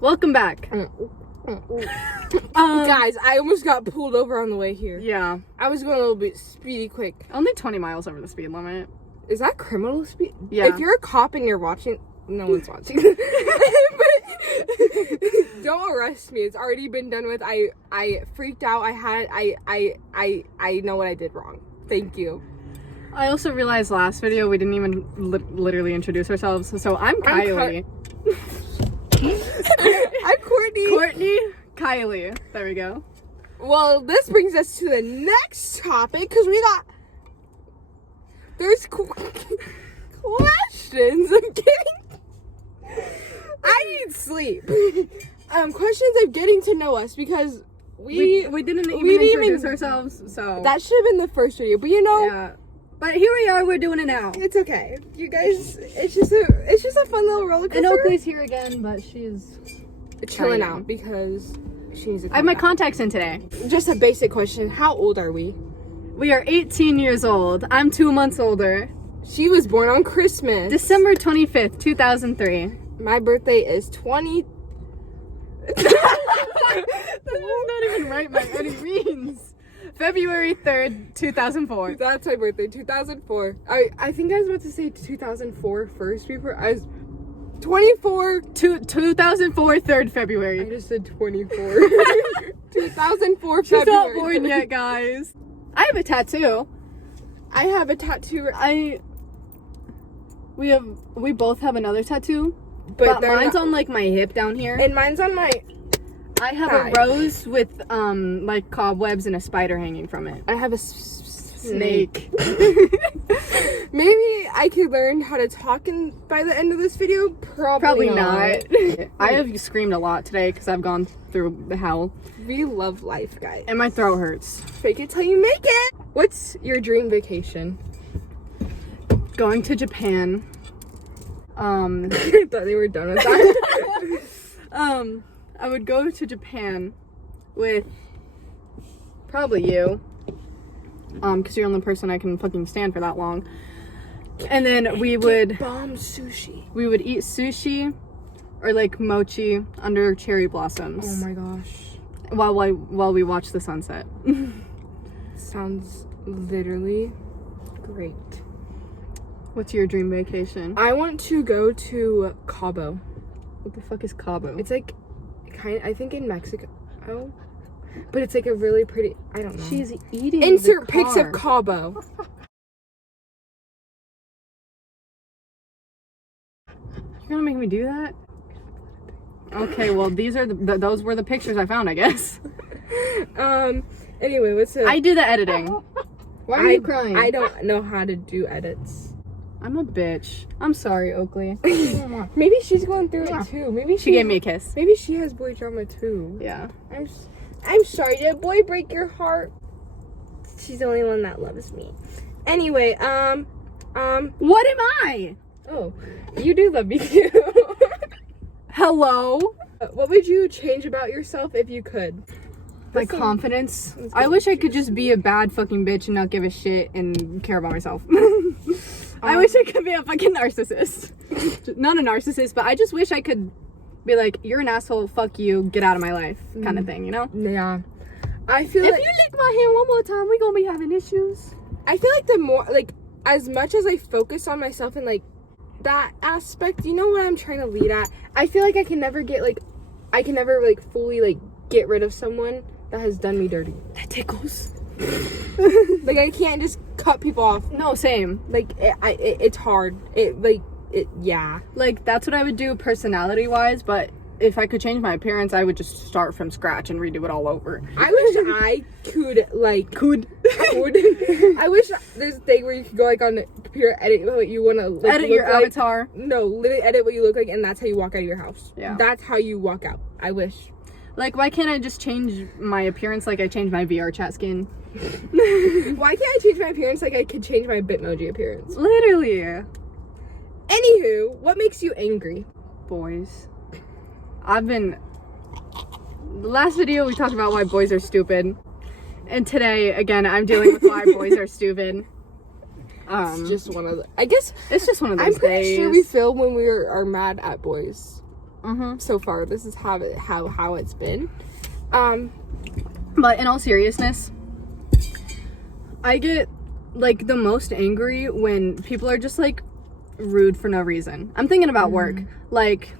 Welcome back. Guys, I almost got pulled over on the way here. Yeah. I was going a little bit speedy quick. Only 20 miles over the speed limit. Is that criminal speed? Yeah. If you're a cop and you're watching, no one's watching. Don't arrest me. It's already been done with. I freaked out. I know what I did wrong. Thank you. I also realized last video we didn't even literally introduce ourselves. So I'm Kylie. I'm Courtney. Courtney, Kylie. There we go. Well, this brings us to the next topic because there's questions of getting. I need sleep. Questions of getting to know us because we didn't even introduce ourselves. So that should have been the first video, but you know. Yeah. But here we are. We're doing it now. It's okay, you guys. It's just a fun little roller coaster. And Oakley's here again, but she's chilling out because she needs to. I have my contacts in today. Just a basic question: how old are we? We are 18 years old. I'm 2 months older. She was born on Christmas, December 25th, 2003. My birthday is 20. That is not even right by any means. February 3rd, 2004. That's my birthday, 2004. I think I was about to say 2004 first before I was 24. 2004, 3rd I February. just said 24. 2004 She's February. not born yet, guys. I have a tattoo. I have a tattoo. We both have another tattoo, but mine's on like my hip down here. And mine's on my. I have thigh. a rose with like cobwebs and a spider hanging from it. I have a snake. Maybe I could learn how to talk by the end of this video. Probably not. I have screamed a lot today because I've gone through the hell. We love life, guys. And my throat hurts. Fake it till you make it. What's your dream vacation? Going to Japan. I thought they were done with that. I would go to Japan with probably you. Because you're the only person I can fucking stand for that long. And then we would bomb sushi. We would eat sushi or like mochi under cherry blossoms. Oh my gosh. While we watch the sunset. Sounds literally great. What's your dream vacation? I want to go to Cabo. What the fuck is Cabo? It's like I think in Mexico. Oh. But it's like a really pretty, I don't know. She's eating Insert the pics car. of Cabo. You're gonna make me do that? Okay, well these are those were the pictures I found, I guess. Anyway, what's it? I do the editing. Why are you crying? I don't know how to do edits. I'm a bitch. I'm sorry, Oakley. Maybe she's going through it too. Maybe she gave me a kiss. Maybe she has boy drama too. Yeah. I'm sorry. Did a boy break your heart? She's the only one that loves me. Anyway, what am I? Oh, you do love me too. Hello? What would you change about yourself if you could? My confidence. I wish I could just be a bad fucking bitch and not give a shit and care about myself. I wish I could be a fucking narcissist. Not a narcissist, but I just wish I could be like, you're an asshole, fuck you, get out of my life, kind of thing, you know? Yeah. I feel if like you lick my hand one more time, we gonna be having issues. I feel like the more, like, as much as I focus on myself and, like, that aspect, you know what I'm trying to lead at? I feel like I can never, fully, like, get rid of someone that has done me dirty. That tickles. Like, I can't just cut people off. No, same. Like, it's hard. Yeah. Like, that's what I would do personality-wise, but if I could change my appearance, I would just start from scratch and redo it all over. I wish I could, like... I wish there's a thing where you could go, like, on the computer, edit what you want to, like, edit your like. avatar. No, literally edit what you look like, and that's how you walk out of your house. Yeah. That's how you walk out. I wish. Like, why can't I just change my appearance like I changed my VR chat skin? Why can't I change my appearance like I could change my Bitmoji appearance? Literally. Anywho, what makes you angry? Boys. The last video we talked about why boys are stupid. And today, again, I'm dealing with why boys are stupid. It's just one of the... I guess... It's just one of those I'm pretty days. sure we feel when we are mad at boys. so far. This is how it's been. But in all seriousness, I get like the most angry when people are just like rude for no reason. I'm thinking about work. Like,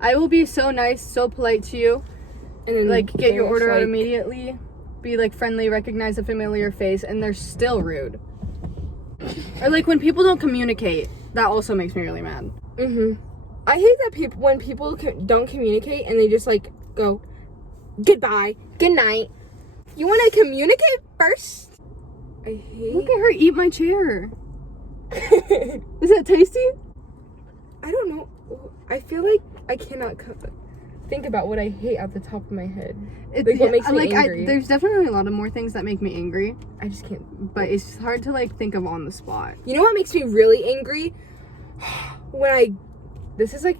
I will be so nice, so polite to you, And then like get your order out like, immediately, be like friendly, recognize a familiar face, and they're still rude. Or like when people don't communicate, that also makes me really mad. I hate that when people don't communicate and they just like go goodbye, good night. You want to communicate first? I hate. Look at her eat my chair. Is that tasty? I don't know. I feel like I cannot think about what I hate at the top of my head. Like what makes me angry. There's definitely a lot of more things that make me angry, I just can't. but it's hard to like think of on the spot. You know what makes me really angry? This is like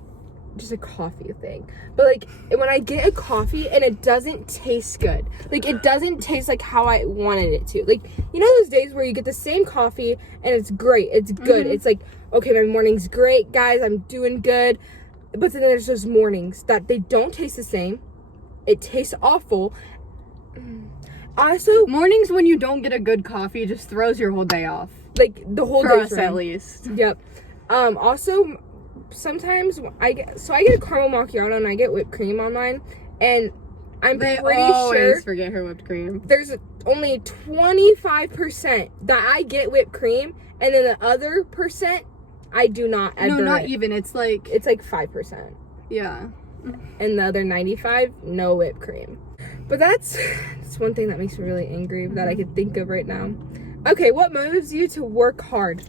just a coffee thing, but like when I get a coffee and it doesn't taste good, like it doesn't taste like how I wanted it to, like, you know those days where you get the same coffee and it's great, it's good, it's like, okay, my morning's great, guys, I'm doing good, but then there's those mornings that they don't taste the same, it tastes awful. Also, Mornings when you don't get a good coffee just throws your whole day off. like the whole For day us at least. Yep. Also, sometimes I get a caramel macchiato and I get whipped cream on mine, and I'm They pretty always sure forget her whipped cream. there's only 25% that I get whipped cream, and then the other percent I do not. No, not even. It's like 5%, yeah. and the other 95 no whipped cream. But that's one thing that makes me really angry that I could think of right now. Okay, what motivates you to work hard?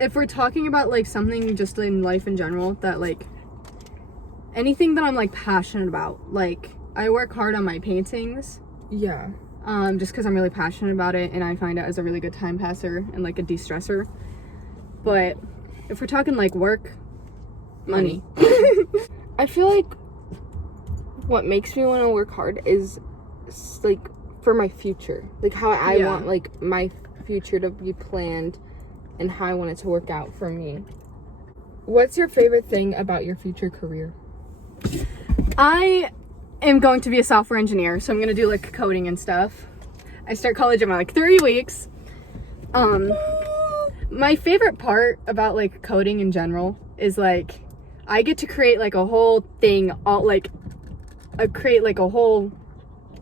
If we're talking about like something just in life in general, that like anything that I'm like passionate about, like I work hard on my paintings, Yeah. just because I'm really passionate about it and I find it as a really good time passer and like a de-stressor. But if we're talking like work, money. I feel like what makes me want to work hard is like for my future, like how I want like my future to be planned and how I want it to work out for me. What's your favorite thing about your future career? I am going to be a software engineer, so I'm gonna do like coding and stuff. I start college in like 3 weeks. My favorite part about like coding in general is like I get to create like a whole thing,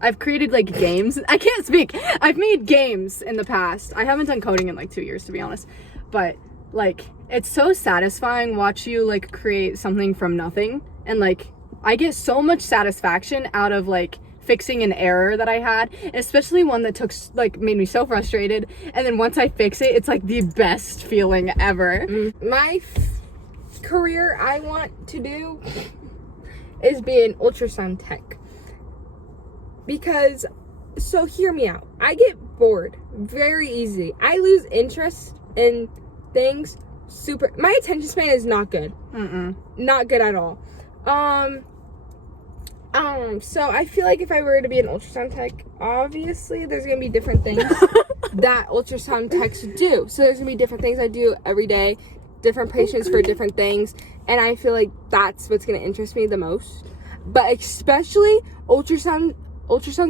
I've created like games. I can't speak. I've made games in the past. I haven't done coding in like 2 years, to be honest. But like, it's so satisfying watch you like create something from nothing. And like, I get so much satisfaction out of like fixing an error that I had, especially one that made me so frustrated. And then once I fix it, it's like the best feeling ever. My career I want to do is be an ultrasound tech. Because, so hear me out. I get bored very easily. I lose interest in things my attention span is not good. Not good at all. So I feel like if I were to be an ultrasound tech, obviously there's gonna be different things that ultrasound techs do. So there's gonna be different things I do every day, different patients for different things, and I feel like that's what's gonna interest me the most. But especially ultrasounds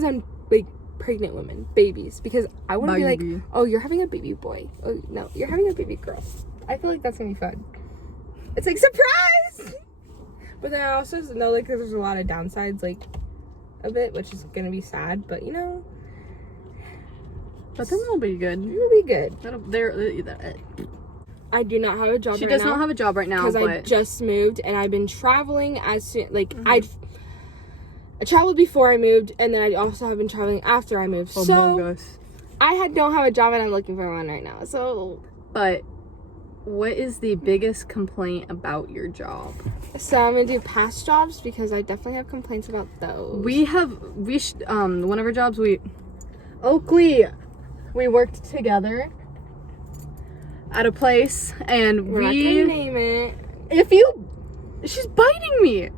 on like pregnant women, babies, because I want to be like, oh, you're having a baby boy. Oh no, you're having a baby girl. I feel like that's gonna be fun. It's like surprise. But then I also know like there's a lot of downsides like of it, which is gonna be sad. But you know, But then it'll be good. it'll be good. I do not have a job. She does not have a job right now because I just moved and I've been traveling as soon like I traveled before I moved, and then I also have been traveling after I moved. So I don't have a job and I'm looking for one right now. So, but what is the biggest complaint about your job? So I'm gonna do past jobs because I definitely have complaints about those. One of our jobs Oakley, we worked together at a place, and We're not gonna name it. She's biting me.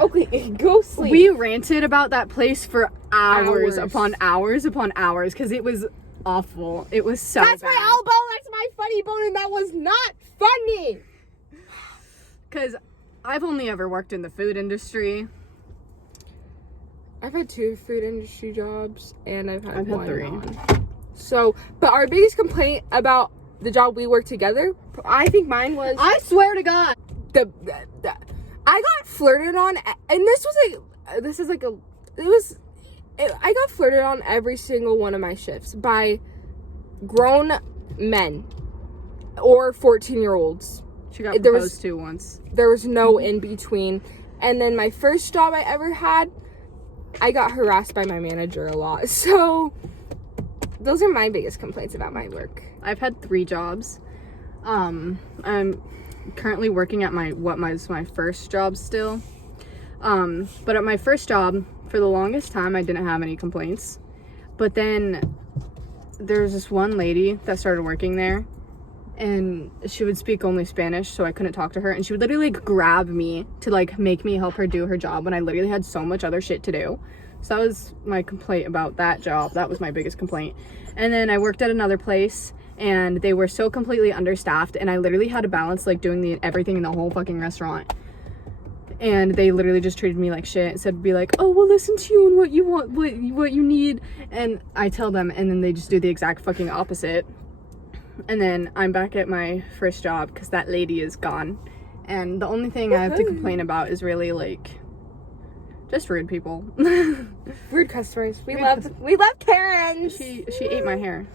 Okay, go sleep. We ranted about that place for hours upon hours because it was awful. It was so That's bad. my elbow. That's my funny bone, and that was not funny. Because I've only ever worked in the food industry. I've had 2 food industry jobs, and I've had 1 3. So, but our biggest complaint about the job we worked together, I think mine was I swear to God. I got flirted on, and I got flirted on every single one of my shifts by grown men or 14-year-olds. She got proposed to once. There was no in between. And then my first job I ever had, I got harassed by my manager a lot. So those are my biggest complaints about my work. I've had 3 jobs. I'm currently working at my first job still. But at my first job, for the longest time, I didn't have any complaints. But then there's this one lady that started working there, and she would speak only Spanish, so I couldn't talk to her. And she would literally like grab me to like make me help her do her job when I literally had so much other shit to do. So that was my complaint about that job. That was my biggest complaint. And then I worked at another place, and they were so completely understaffed, and I literally had to balance like doing everything in the whole fucking restaurant. And they literally just treated me like shit. Said, be like, oh, we'll listen to you and what you want, what you need. And I tell them, and then they just do the exact fucking opposite. And then I'm back at my first job because that lady is gone. And the only thing I have to complain about is really like just rude people. Rude customers. We love Karens. She ate my hair.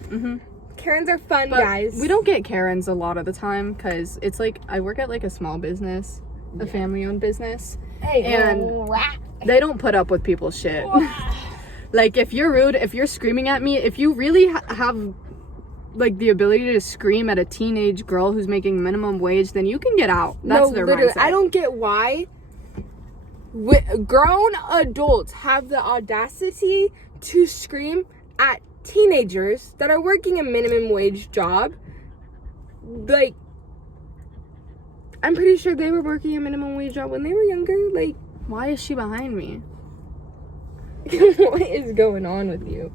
Karens are fun, But guys. we don't get Karens a lot of the time because it's like I work at like a small business, a family-owned business, and they don't put up with people's shit. Like if you're rude, if you're screaming at me, if you really have like the ability to scream at a teenage girl who's making minimum wage, then you can get out. That's their mindset. I don't get why grown adults have the audacity to scream at teenagers that are working a minimum wage job. Like, I'm pretty sure they were working a minimum wage job when they were younger. Like, why is she behind me? what is going on with you?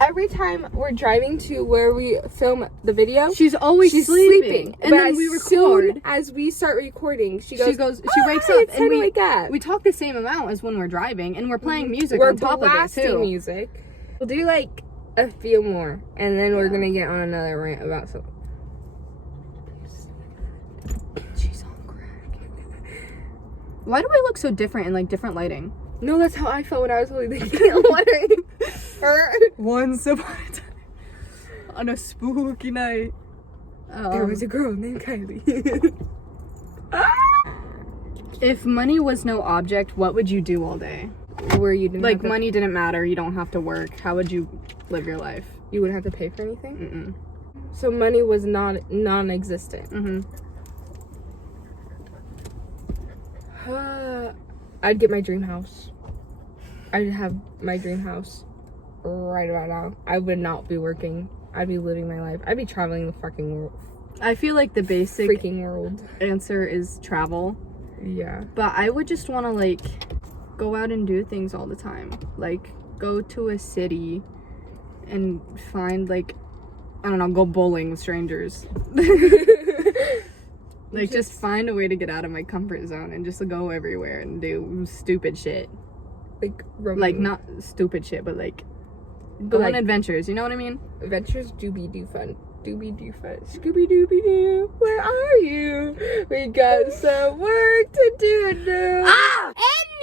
Every time we're driving to where we film the video, she's always sleeping. And then we record. As we start recording, she wakes up, and wake up. We talk the same amount as when we're driving, and we're playing music on top of it too. Music. We'll do like a few more, and then we're gonna get on another rant about something. She's on crack. Why do I look so different in like different lighting? No, that's how I felt when I was holding the water. Once upon a time, on a spooky night, there was a girl named Kylie. If money was no object, what would you do all day? Where you didn't like money didn't matter, you don't have to work. How would you live your life? You wouldn't have to pay for anything? So money was non-existent. I'd get my dream house. I'd have my dream house right about now. I would not be working. I'd be living my life. I'd be traveling the fucking world. I feel like the basic freaking world answer is travel. Yeah. But I would just want to like go out and do things all the time. Like go to a city and find like, I don't know, go bowling with strangers. Like just find a way to get out of my comfort zone and just go everywhere and do stupid shit. Like not stupid shit, but like go on adventures, you know what I mean? Adventures do fun. Scooby Dooby Doo, where are you? We got some work to do now.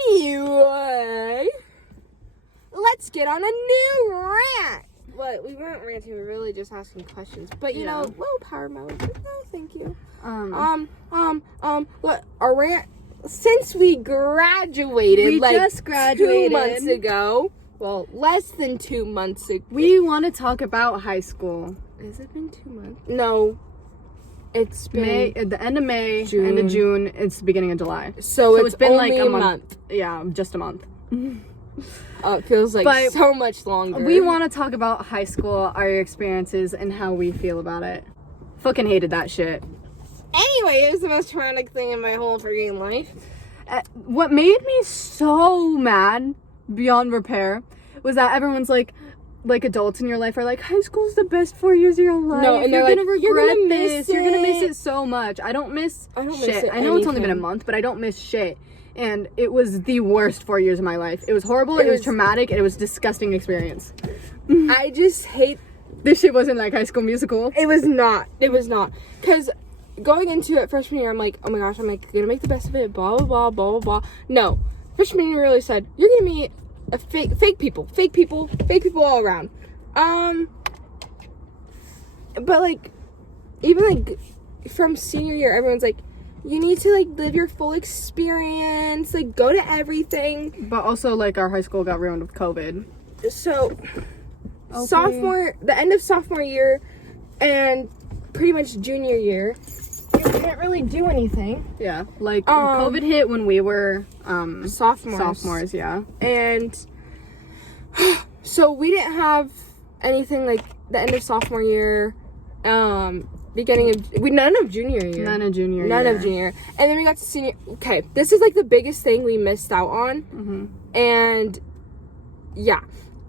Anyway, let's get on a new rant. What, we weren't ranting, we were really just asking questions. But you know, low power mode. No, thank you. What our rant since we graduated, we like just graduated 2 months ago. Well, less than 2 months ago. We want to talk about high school. Has it been 2 months? No. It's been May, at the end of May, June. end of June, it's the beginning of July. So it's been only like a month. Yeah, just a month. It feels like so much longer. We want to talk about high school, our experiences, and how we feel about it. Fucking hated that shit. Anyway, it was the most traumatic thing in my whole freaking life. What made me so mad beyond repair was that everyone's like, like adults in your life are like, high school's the best 4 years of your life. No, and you're they're gonna like, regret "You're gonna this. miss You're gonna miss it." it so much. I don't miss miss shit. it I know it's only been a anything. month, but I don't miss shit. And it was the worst 4 years of my life. It was horrible. It was traumatic. And it was a disgusting experience. I just hate. This shit wasn't like High School Musical. It was not. It was not. Because going into it freshman year, I'm like, oh my gosh, I'm like gonna make the best of it. Blah blah blah blah blah blah. No, freshman year really said you're gonna meet a fake people all around. But like, even like from senior year, everyone's like, you need to like live your full experience, like go to everything. But also, like, our high school got ruined with COVID. So, Okay. the end of sophomore year, and pretty much junior year, you can't really do anything. Yeah. Like, COVID hit when we were sophomores, yeah. And so we didn't have anything like the end of sophomore year, beginning of none of junior year. None of junior None year. of junior. And then we got to senior. Okay, this is like the biggest thing we missed out on. Mm-hmm. And yeah,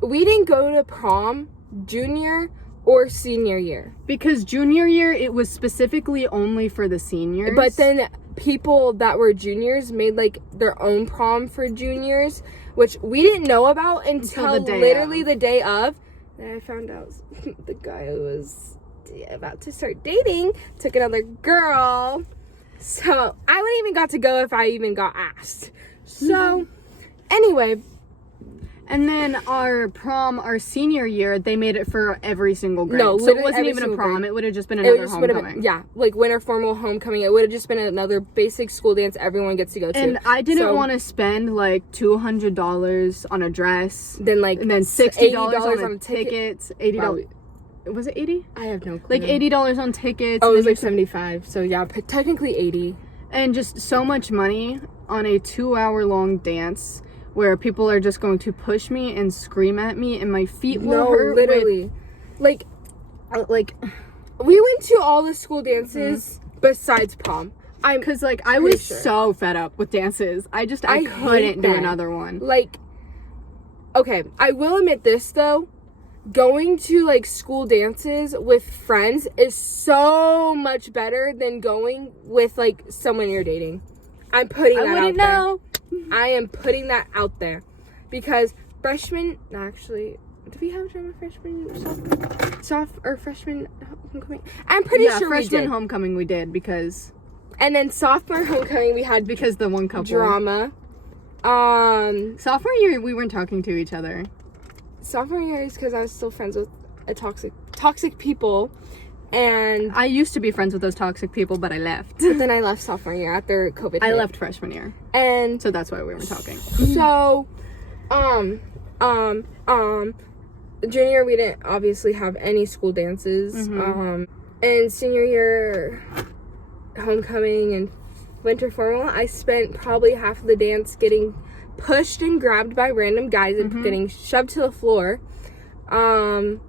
we didn't go to prom junior or senior year. Because junior year, it was specifically only for the seniors. But then people that were juniors made like their own prom for juniors, which we didn't know about until the day literally of. the day of. And I found out the guy who was about to start dating took another girl. So I wouldn't even got to go if I even got asked. So anyway. And then our prom, our senior year, they made it for every single grade. No, so it literally wasn't every even a single prom. grade. It would have just been It another just would have homecoming. been, yeah, like winter formal homecoming. It would have just been another basic school dance everyone gets to go to. And I didn't So, want to spend like $200 on a dress, then like and then $60 $80 on tickets. $80. Was it 80? I have no clue. Like $80 on tickets. Oh, it and was then like 75. So yeah, technically 80. and just so much money on a 2-hour-long dance where people are just going to push me and scream at me, and my feet will hurt. Literally. Like we went to all the school dances besides prom. Because like I pretty was sure. so fed up with dances. I hate couldn't do that. another one. Like, okay, I will admit this though. Going to like school dances with friends is so much better than going with like someone you're dating. I'm putting that I wouldn't out there. know. I am putting that out there because freshman, actually, do we have drama freshman freshman homecoming? I'm pretty sure we freshman did. homecoming we did because And then sophomore homecoming we had the one couple drama. Sophomore year we weren't talking to each other. Sophomore year is because I was still friends with a toxic people, and I used to be friends with those toxic people, but I left. but then I left sophomore year after COVID. I hit. left freshman year, and so that's why we weren't talking. so, junior we didn't obviously have any school dances. And senior year, homecoming and winter formal, I spent probably half of the dance getting pushed and grabbed by random guys and getting shoved to the floor. Dying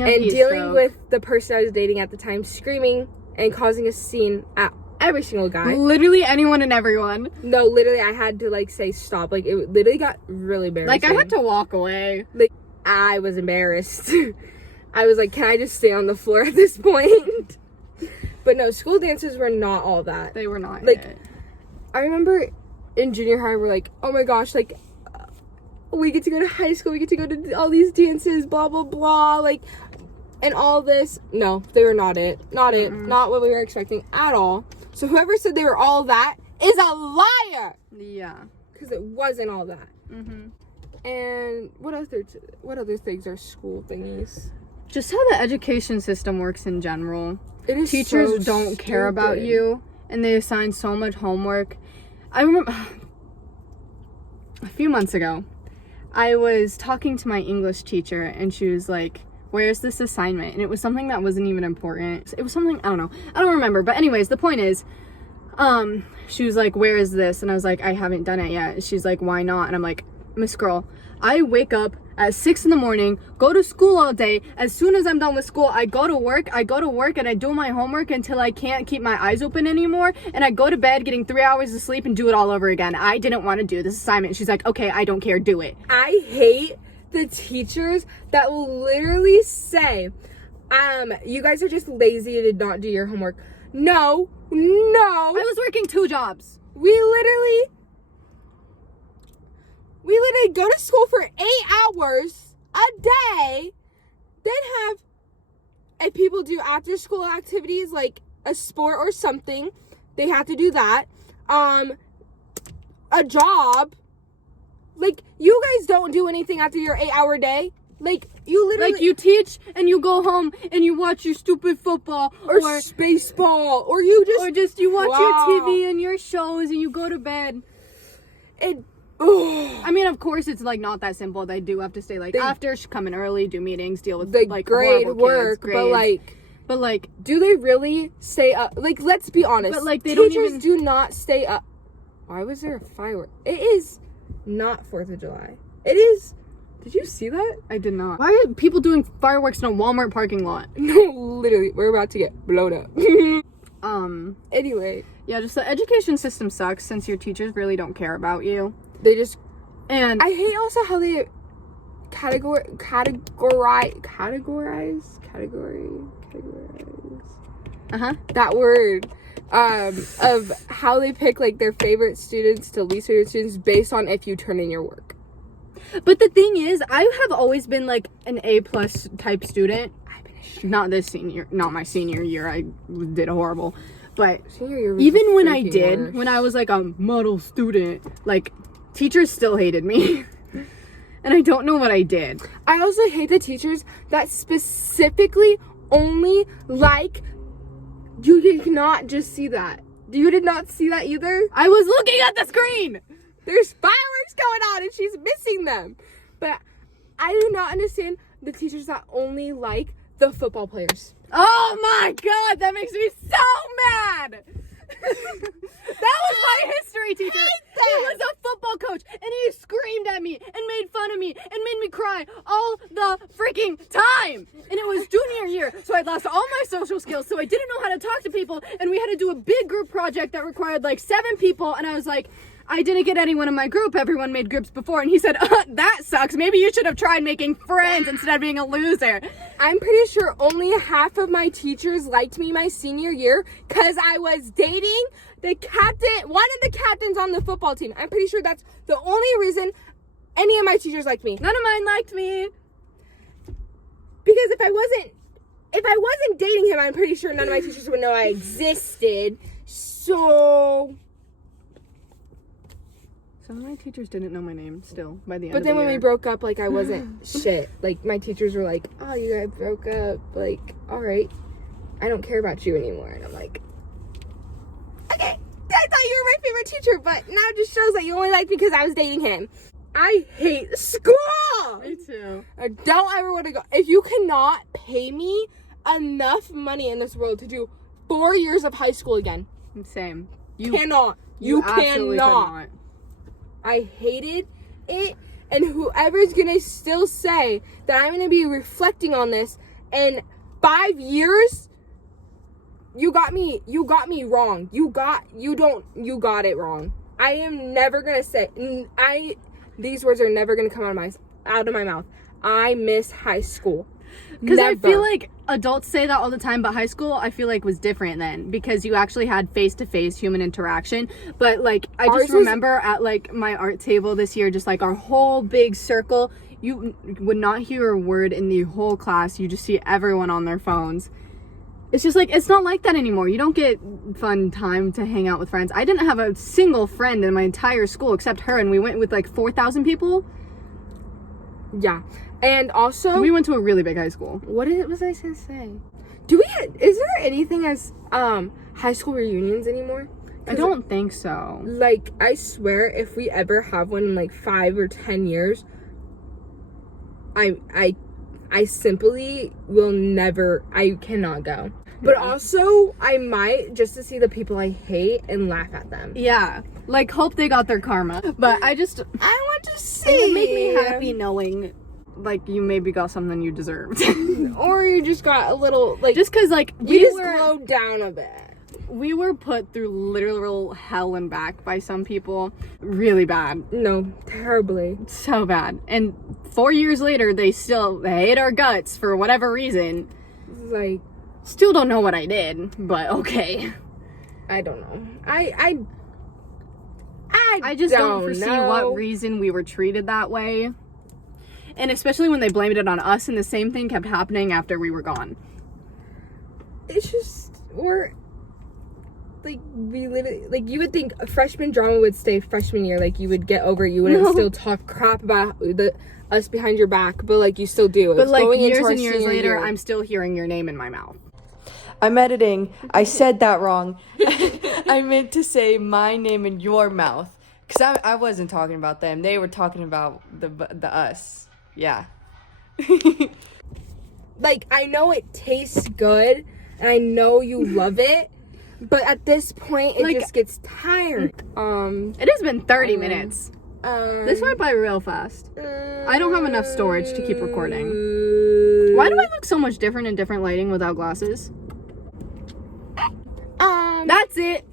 of And heat dealing stroke. with the person I was dating at the time screaming and causing a scene at every single guy. literally anyone and everyone. No, literally, I had to like say stop. Like it literally got really embarrassing. Like I had to walk away. Like I was embarrassed. I was like, can I just stay on the floor at this point? But no, school dances were not all that. They were not Like, it. I remember in junior high, we're like, oh my gosh, like, we get to go to high school, we get to go to all these dances, blah, blah, blah, like, and all this. No, they were not it. Not it. Not what we were expecting at all. So whoever said they were all that is a liar! Yeah. Because it wasn't all that. Mm-hmm. And what other things are school thingies? Just how the education system works in general. It is Teachers so don't care about stupid. you, and they assign so much homework. I remember a few months ago, I was talking to my English teacher, and she was like, where's this assignment? And it was something that wasn't even important. It was something, I don't know. I don't remember. But anyways, the point is, she was like, where is this? And I was like, I haven't done it yet. She's like, why not? And I'm like, Miss Girl, I wake up at 6 a.m, go to school all day. As soon as I'm done with school, I go to work and I do my homework until I can't keep my eyes open anymore. And I go to bed getting 3 hours of sleep and do it all over again. I didn't want to do this assignment. She's like, okay, I don't care, do it. I hate the teachers that will literally say, you guys are just lazy, you did not do your homework. No. I was working 2 jobs. We literally go to school for 8 hours a day, then have, if people do after school activities like a sport or something, they have to do that. A job. Like, you guys don't do anything after your 8-hour day. Like, you literally... Like, you teach and you go home and you watch your stupid football or baseball, or you just... you watch your TV and your shows and you go to bed. I mean, of course, it's, like, not that simple. They do have to stay, like, after, come in early, do meetings, deal with, like, grade horrible work, kids, But, like... Do they really stay up? Like, let's be honest. But, like, teachers do not stay up. Why was there a firework? It is not 4th of July. It is... Did you see that? I did not. Why are people doing fireworks in a Walmart parking lot? No, literally, we're about to get blown up. Anyway. Yeah, just the education system sucks since your teachers really don't care about you. They just... And... I hate also how they categorize... That word. Of how they pick, like, their favorite students to least favorite students based on if you turn in your work. But the thing is, I have always been, like, an A+ type student. Not my senior year. I did horrible. But senior year was even when I did, worse. when I was, like, a model student, like, teachers still hated me. And I don't know what I did. I also hate the teachers that specifically only like... You did not just see that. You did not see that either? I was looking at the screen! There's fireworks going on and she's missing them. But I do not understand the teachers that only like the football players. Oh my god, that makes me so mad! That was my history teacher. He was a football coach and he screamed at me and made fun of me and made me cry all the freaking time. And it was junior year, so I'd lost all my social skills, so I didn't know how to talk to people, and we had to do a big group project that required like 7 people, and I was like, I didn't get anyone in my group. Everyone made groups before. And he said, that sucks. Maybe you should have tried making friends instead of being a loser. I'm pretty sure only half of my teachers liked me my senior year because I was dating one of the captains on the football team. I'm pretty sure that's the only reason any of my teachers liked me. None of mine liked me. Because if I wasn't dating him, I'm pretty sure none of my teachers would know I existed. So... Some of my teachers didn't know my name still by the end of the year. But then when we broke up, like, I wasn't shit. Like, my teachers were like, oh, you guys broke up. Like, all right. I don't care about you anymore. And I'm like, okay, I thought you were my favorite teacher, but now it just shows that you only liked me because I was dating him. I hate school. Me too. I don't ever want to go. If you cannot pay me enough money in this world to do 4 years of high school again. Same. You cannot. You cannot. I hated it, and whoever's gonna still say that I'm gonna be reflecting on this in 5 years, you got me wrong. You got it wrong. I am never gonna say, these words are never gonna come out of my mouth. I miss high school. Because I feel like adults say that all the time, but high school, I feel like, was different then. Because you actually had face-to-face human interaction. But, like, I just remember at, like, my art table this year, just, like, our whole big circle, you would not hear a word in the whole class. You just see everyone on their phones. It's just, like, it's not like that anymore. You don't get fun time to hang out with friends. I didn't have a single friend in my entire school except her, and we went with, like, 4,000 people. Yeah. And also, we went to a really big high school. What was I gonna say? Is there anything as high school reunions anymore? I don't think so. Like, I swear, if we ever have one in like 5 or 10 years, I simply will never. I cannot go. But also, I might just to see the people I hate and laugh at them. Yeah, like hope they got their karma. But I want to see. It would make me happy knowing, like, you maybe got something you deserved. Or you just got a little, like... Just because, like, you just slowed down a bit. We were put through literal hell and back by some people. Really bad. No, terribly. So bad. And 4 years later, they still hate our guts for whatever reason. Like, Still don't know what I did, but okay. I don't know. I just don't foresee what reason we were treated that way. And especially when they blamed it on us, and the same thing kept happening after we were gone. It's just, we literally, like, you would think a freshman drama would stay freshman year, like, you would get over it, you wouldn't still talk crap about us behind your back, but, like, you still do. But, it's like, going years into our and years senior later, year. I'm still hearing your name in my mouth. I'm editing. I said that wrong. I meant to say my name in your mouth. Because I wasn't talking about them. They were talking about the us. Yeah. Like, I know it tastes good, and I know you love it, but at this point, it Like, just gets tired. It has been 30 minutes. This went by real fast. I don't have enough storage to keep recording. Why do I look so much different in different lighting without glasses? That's it.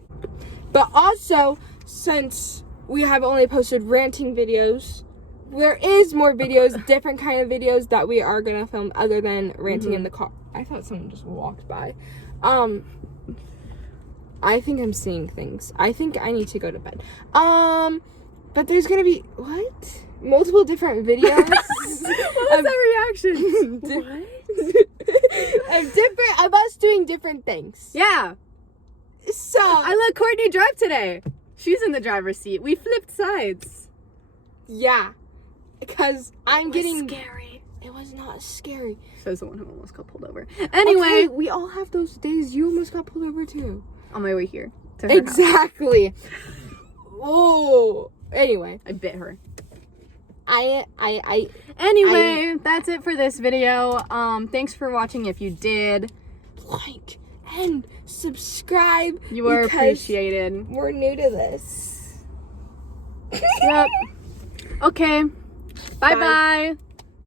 But also, since we have only posted ranting videos, there is more videos, different kind of videos that we are gonna film other than ranting in the car. I thought someone just walked by. I think I'm seeing things. I think I need to go to bed. But there's gonna be multiple different videos. What was that reaction? of us doing different things. Yeah. So I let Courtney drive today. She's in the driver's seat. We flipped sides. yeah, because I'm getting scary. It was not scary. Says the one who almost got pulled over. Anyway, Okay, we all have those days. You almost got pulled over too. on my way here to her house. Exactly. Oh. Anyway, I bit her. Anyway, that's it for this video. Thanks for watching if you did. like and subscribe. You are because appreciated. We're new to this. Yep. Okay. Bye-bye.